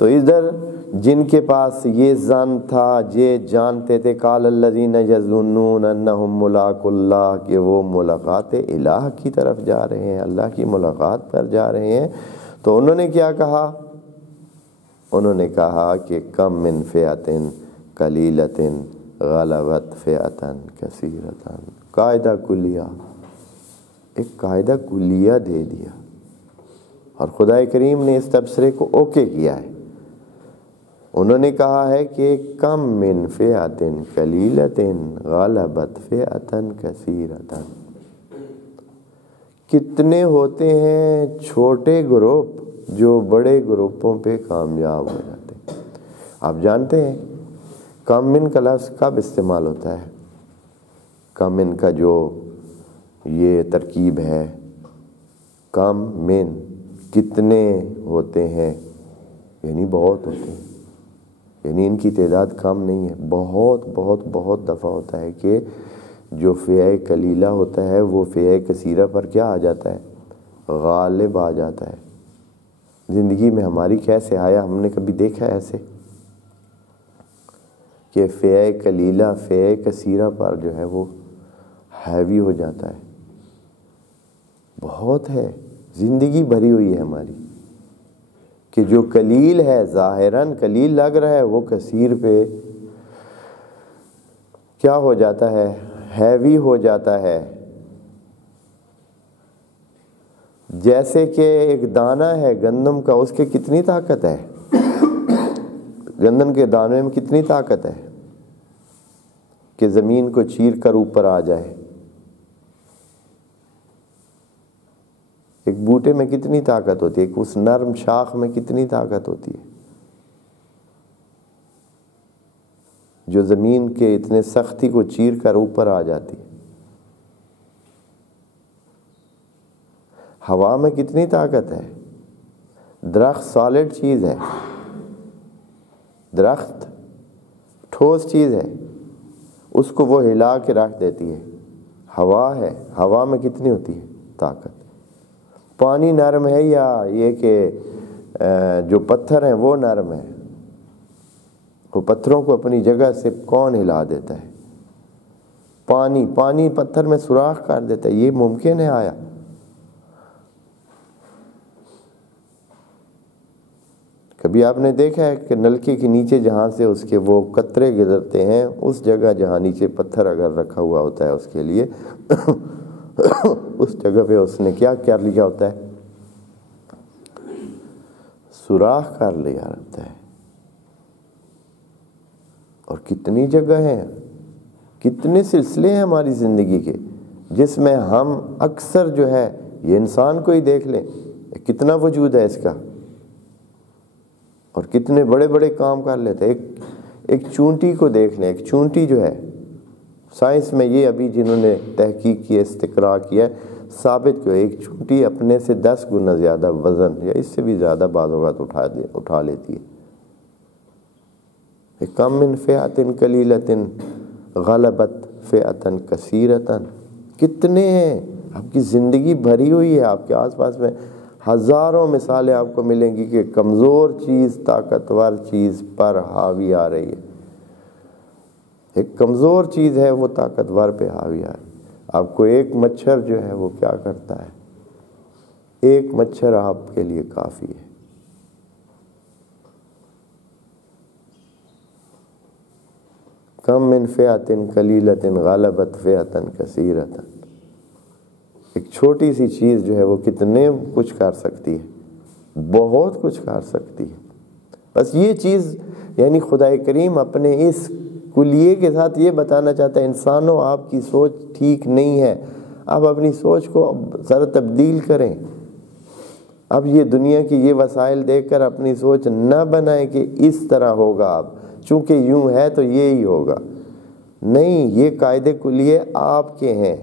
تو ادھر جن کے پاس یہ ظن تھا، یہ جانتے تھے، قال الذین یظنون انہم ملاقو اللہ، کہ وہ ملاقات الہ کی طرف جا رہے ہیں، اللہ کی ملاقات پر جا رہے ہیں، تو انہوں نے کیا کہا؟ انہوں نے کہا کہ کم من فئۃ قلیلۃ غلبت فئۃ کثیرۃ، قاعدہ کلیہ، ایک قاعدہ کلیہ دے دیا، اور خدا کریم نے اس تبصرے کو اوکے کیا ہے۔ انہوں نے کہا ہے کہ کم من فئۃ قلیلۃ غلبت فئۃ کثیرۃ، کتنے ہوتے ہیں چھوٹے گروپ جو بڑے گروپوں پہ کامیاب ہو جاتے ہیں۔ آپ جانتے ہیں کم من کا لفظ کب استعمال ہوتا ہے؟ کم من کا جو یہ ترکیب ہے، کم من کتنے ہوتے ہیں، یعنی بہت ہوتے ہیں، یعنی ان کی تعداد کم نہیں ہے، بہت بہت بہت دفعہ ہوتا ہے کہ جو فئہ قلیلہ ہوتا ہے وہ فئہ کثیرہ پر کیا آ جاتا ہے؟ غالب آ جاتا ہے۔ زندگی میں ہماری کیسے آیا؟ ہم نے کبھی دیکھا ایسے کہ فئہ قلیلہ فئہ کثیرہ پر جو ہے وہ ہیوی ہو جاتا ہے؟ بہت ہے، زندگی بھری ہوئی ہے ہماری کہ جو قلیل ہے، ظاہراً قلیل لگ رہا ہے، وہ کثیر پہ کیا ہو جاتا ہے؟ ہیوی ہو جاتا ہے۔ جیسے کہ ایک دانہ ہے گندم کا، اس کے کتنی طاقت ہے؟ گندم کے دانے میں کتنی طاقت ہے کہ زمین کو چیر کر اوپر آ جائے؟ ایک بوٹے میں کتنی طاقت ہوتی ہے، اس نرم شاخ میں کتنی طاقت ہوتی ہے جو زمین کے اتنے سختی کو چیر کر اوپر آ جاتی ہے؟ ہوا میں کتنی طاقت ہے؟ درخت سالڈ چیز ہے، درخت ٹھوس چیز ہے، اس کو وہ ہلا کے رکھ دیتی ہے۔ ہوا ہے، ہوا میں کتنی ہوتی ہے طاقت؟ پانی نرم ہے یا یہ کہ جو پتھر ہیں وہ نرم ہے؟ وہ پتھروں کو اپنی جگہ سے کون ہلا دیتا ہے؟ پانی پتھر میں سوراخ کر دیتا ہے، یہ ممکن ہے آیا؟ کبھی آپ نے دیکھا ہے کہ نلکے کے نیچے جہاں سے اس کے وہ قطرے گزرتے ہیں، اس جگہ جہاں نیچے پتھر اگر رکھا ہوا ہوتا ہے اس کے لیے اس جگہ پہ اس نے کیا کر لیا ہوتا ہے؟ سوراخ کر لیا ہوتا ہے۔ اور کتنی جگہ ہیں، کتنے سلسلے ہیں ہماری زندگی کے جس میں ہم اکثر جو ہے، یہ انسان کو ہی دیکھ لیں، کتنا وجود ہے اس کا، اور کتنے بڑے بڑے کام کر لیتے ہیں۔ ایک چونٹی کو دیکھ لیں، ایک چونٹی جو ہے، سائنس میں یہ ابھی جنہوں نے تحقیق کی، استقراء کیا، ثابت کیا ایک چونٹی اپنے سے 10 گنا زیادہ وزن یا اس سے بھی زیادہ بعض اوقات اٹھا لیتی ہے۔ کم من فئۃ قلیلۃ غلبت فئۃ کثیرۃ، کتنے ہیں؟ آپ کی زندگی بھری ہوئی ہے، آپ کے آس پاس میں ہزاروں مثالیں آپ کو ملیں گی کہ کمزور چیز طاقتور چیز پر حاوی آ رہی ہے۔ ایک کمزور چیز ہے وہ طاقتور پہ حاوی آ رہی ہے۔ آپ کو ایک مچھر جو ہے وہ کیا کرتا ہے؟ ایک مچھر آپ کے لیے کافی ہے۔ کم من فئۃ قلیلۃ غلبت فئۃ کثیرۃ، ایک چھوٹی سی چیز جو ہے وہ کتنے کچھ کر سکتی ہے، بہت کچھ کر سکتی ہے۔ بس یہ چیز یعنی خدا کریم اپنے اس کلیے کے ساتھ یہ بتانا چاہتا ہے، انسانوں آپ کی سوچ ٹھیک نہیں ہے، آپ اپنی سوچ کو ذرا تبدیل کریں۔ اب یہ دنیا کی یہ وسائل دیکھ کر اپنی سوچ نہ بنائیں کہ اس طرح ہوگا، اب چونکہ یوں ہے تو یہی ہوگا، نہیں، یہ قاعدے کلیے آپ کے ہیں،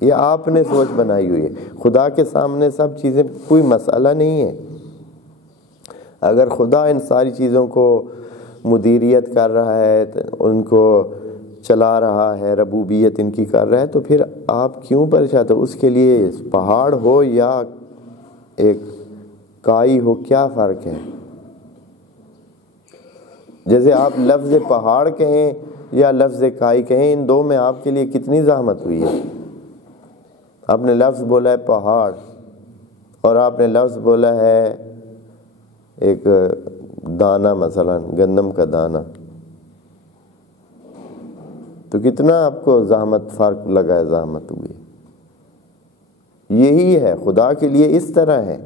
یہ آپ نے سوچ بنائی ہوئی ہے۔ خدا کے سامنے سب چیزیں کوئی مسئلہ نہیں ہے۔ اگر خدا ان ساری چیزوں کو مدیریت کر رہا ہے، ان کو چلا رہا ہے، ربوبیت ان کی کر رہا ہے، تو پھر آپ کیوں پریشان ہو؟ اس کے لیے پہاڑ ہو یا ایک کائی ہو، کیا فرق ہے؟ جیسے آپ لفظ پہاڑ کہیں یا لفظ کائی کہیں، ان دو میں آپ کے لیے کتنی زحمت ہوئی ہے. آپ نے لفظ بولا ہے پہاڑ، اور آپ نے لفظ بولا ہے ایک دانہ، مثلا گندم کا دانہ، تو کتنا آپ کو زحمت فرق لگا ہے، زحمت ہوئی. یہی ہے خدا کے لیے اس طرح ہے.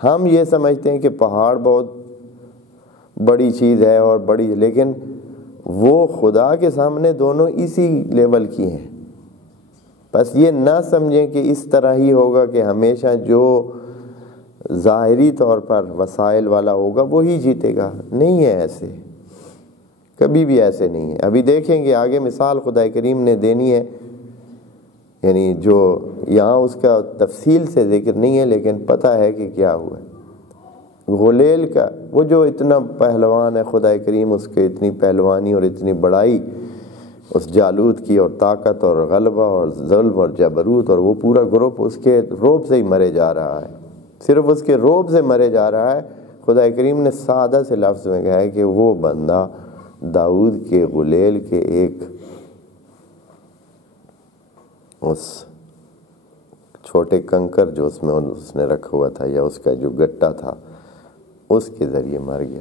ہم یہ سمجھتے ہیں کہ پہاڑ بہت بڑی چیز ہے اور بڑی، لیکن وہ خدا کے سامنے دونوں اسی لیول کی ہیں. بس یہ نہ سمجھیں کہ اس طرح ہی ہوگا کہ ہمیشہ جو ظاہری طور پر وسائل والا ہوگا وہی جیتے گا. نہیں ہے ایسے، کبھی بھی ایسے نہیں ہے. ابھی دیکھیں گے آگے مثال خدا کریم نے دینی ہے، یعنی جو یہاں اس کا تفصیل سے ذکر نہیں ہے لیکن پتہ ہے کہ کیا ہوا ہے. غلیل کا وہ جو اتنا پہلوان ہے، خدا کریم اس کے اتنی پہلوانی اور اتنی بڑائی اس جالوت کی، اور طاقت اور غلبہ اور ظلم اور جبروت، اور وہ پورا گروپ اس کے روب سے ہی مرے جا رہا ہے، صرف اس کے روب سے مرے جا رہا ہے. خدا کریم نے سادہ سے لفظ میں کہا ہے کہ وہ بندہ داؤد کے غلیل کے ایک اس چھوٹے کنکر جو اس میں اس نے رکھا ہوا تھا، یا اس کا جو گٹا تھا، اس کے ذریعے مر گیا.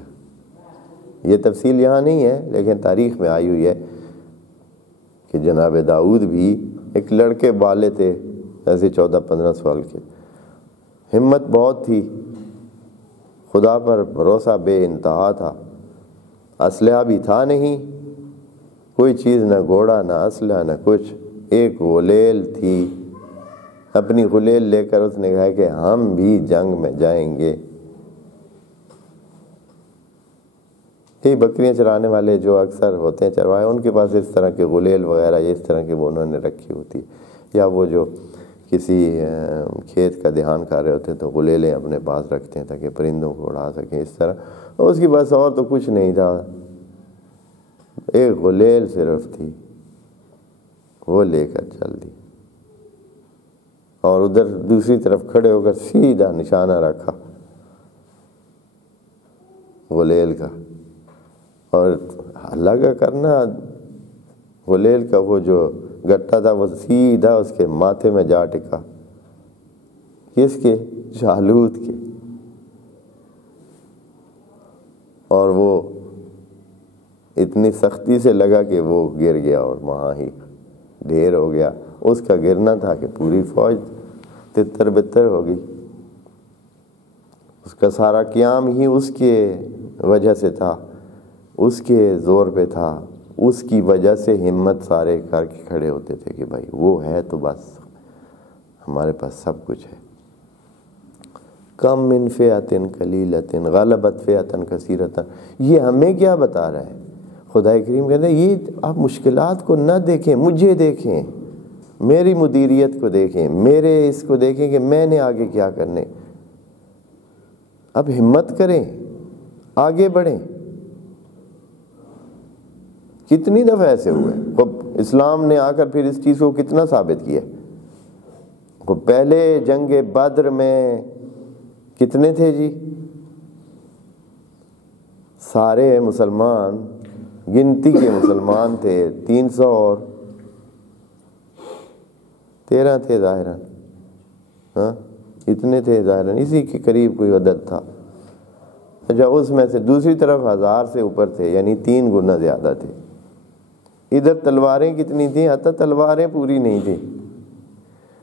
یہ تفصیل یہاں نہیں ہے لیکن تاریخ میں آئی ہوئی ہے کہ جناب داؤد بھی ایک لڑکے بالے تھے، ایسے 14-15 سال کے، ہمت بہت تھی، خدا پر بھروسہ بے انتہا تھا، اسلحہ بھی تھا نہیں، کوئی چیز، نہ گھوڑا نہ اسلحہ نہ کچھ، ایک غلیل تھی. اپنی غلیل لے کر اس نے کہا کہ ہم بھی جنگ میں جائیں گے. یہ بکریاں چرانے والے جو اکثر ہوتے ہیں چروائے، ان کے پاس اس طرح کے غلیل وغیرہ اس طرح کے وہ انہوں نے رکھی ہوتی ہے، یا وہ جو کسی کھیت کا دھیان کر رہے ہوتے ہیں تو غلیلیں اپنے پاس رکھتے ہیں تاکہ پرندوں کو اڑا سکیں اس طرح. اس کی بس اور تو کچھ نہیں تھا، ایک غلیل صرف تھی، وہ لے کر چل دی، اور ادھر دوسری طرف کھڑے ہو کر سیدھا نشانہ رکھا غلیل کا، اور اللہ کا کرنا، غلیل کا وہ جو گٹا تھا وہ سیدھا اس کے ماتھے میں جا ٹکا. کس کے؟ جالوت کے. اور وہ اتنی سختی سے لگا کہ وہ گر گیا اور وہاں ہی ڈھیر ہو گیا. اس کا گرنا تھا کہ پوری فوج تتر بتر ہو گئی. اس کا سارا قیام ہی اس کے وجہ سے تھا، اس کے زور پہ تھا، اس کی وجہ سے ہمت سارے کر کے کھڑے ہوتے تھے کہ بھائی وہ ہے تو بس ہمارے پاس سب کچھ ہے. کم من فئۃ قلیلۃ غلبت فئۃ کثیرۃ. یہ ہمیں کیا بتا رہا ہے؟ خدا کریم کہتے ہیں یہ آپ مشکلات کو نہ دیکھیں، مجھے دیکھیں، میری مدیریت کو دیکھیں، میرے اس کو دیکھیں کہ میں نے آگے کیا کرنے. اب ہمت کریں، آگے بڑھیں. کتنی دفعہ ایسے ہوئے. اسلام نے آ کر پھر اس چیز کو کتنا ثابت کیا. پہلے جنگ بدر میں کتنے تھے جی؟ سارے مسلمان، گنتی کے مسلمان تھے 313 تھے ظاہراً، ہاں اتنے تھے ظاہراً، اسی کے قریب کوئی عدد تھا. اچھا اس میں سے دوسری طرف 1000 سے اوپر تھے، یعنی 3 گنا زیادہ تھے. ادھر تلواریں کتنی تھیں؟ حتی تلواریں پوری نہیں تھیں.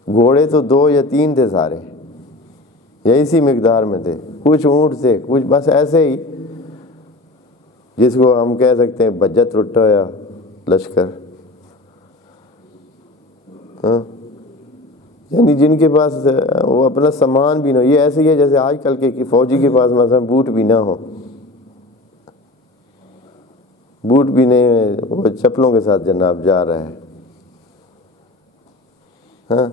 گھوڑے تو 2 یا 3 تھے سارے، یا اسی مقدار میں تھے. کچھ اونٹ تھے، کچھ بس ایسے ہی جس کو ہم کہہ سکتے ہیں بجت رٹا یا لشکر، ہاں یعنی جن کے پاس وہ اپنا سامان بھی نہ ہو. یہ ایسے ہی ہے جیسے آج کل کے فوجی کے پاس مثلا بوٹ بھی نہ ہو، بوٹ بھی نہیں، وہ چپلوں کے ساتھ جناب جا رہا ہے. ہاں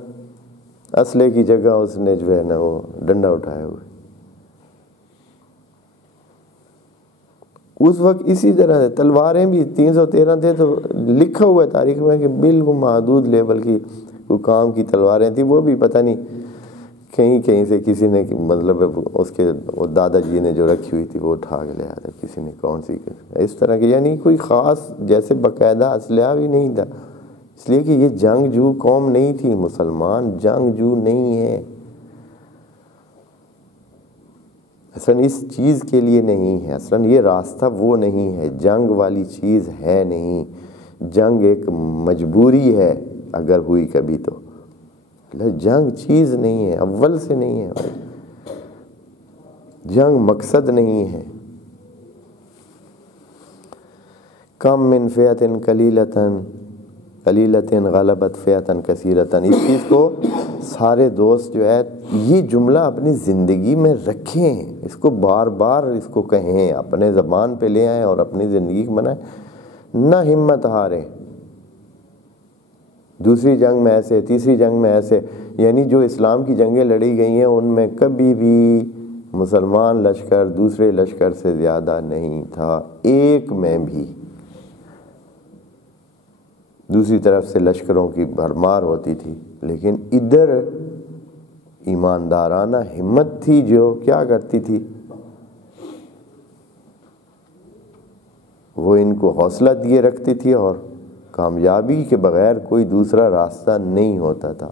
اسلحے کی جگہ اس نے جو ہے نا وہ ڈنڈا اٹھایا ہوا. اس وقت اسی طرح سے تلواریں بھی 313 تھے، تو لکھا ہوا ہے تاریخ میں کہ بالکل محدود لیول کی کوئی کام کی تلواریں تھیں. وہ بھی پتہ نہیں کہیں کہیں سے کسی نے مطلب اس کے وہ دادا جی نے جو رکھی ہوئی تھی وہ اٹھا کے لے آیا، کسی نے کون سی اس طرح کی، یعنی کوئی خاص جیسے باقاعدہ اسلحہ بھی نہیں تھا، اس لیے کہ یہ جنگجو قوم نہیں تھی، مسلمان جنگجو نہیں ہے، اصلاً اس چیز کے لیے نہیں ہے، اصلاً یہ راستہ وہ نہیں ہے، جنگ والی چیز ہے نہیں، جنگ ایک مجبوری ہے اگر ہوئی کبھی تو، جنگ چیز نہیں ہے، اول سے نہیں ہے بھائی، جنگ مقصد نہیں ہے۔ کم من فئۃ قلیلۃ غلبت فئۃ کثیرۃ، اس چیز کو سارے دوست جو ہے یہ جملہ اپنی زندگی میں رکھیں، اس کو بار بار اس کو کہیں، اپنے زبان پہ لے آئیں اور اپنی زندگی بنائیں، نہ ہمت ہاریں۔ دوسری جنگ میں ایسے، تیسری جنگ میں ایسے، یعنی جو اسلام کی جنگیں لڑی گئی ہیں ان میں کبھی بھی مسلمان لشکر دوسرے لشکر سے زیادہ نہیں تھا، ایک میں بھی۔ دوسری طرف سے لشکروں کی بھرمار ہوتی تھی، لیکن ادھر ایماندارانہ ہمت تھی جو کیا کرتی تھی، وہ ان کو حوصلہ دیے رکھتی تھی، اور کامیابی کے بغیر کوئی دوسرا راستہ نہیں ہوتا تھا۔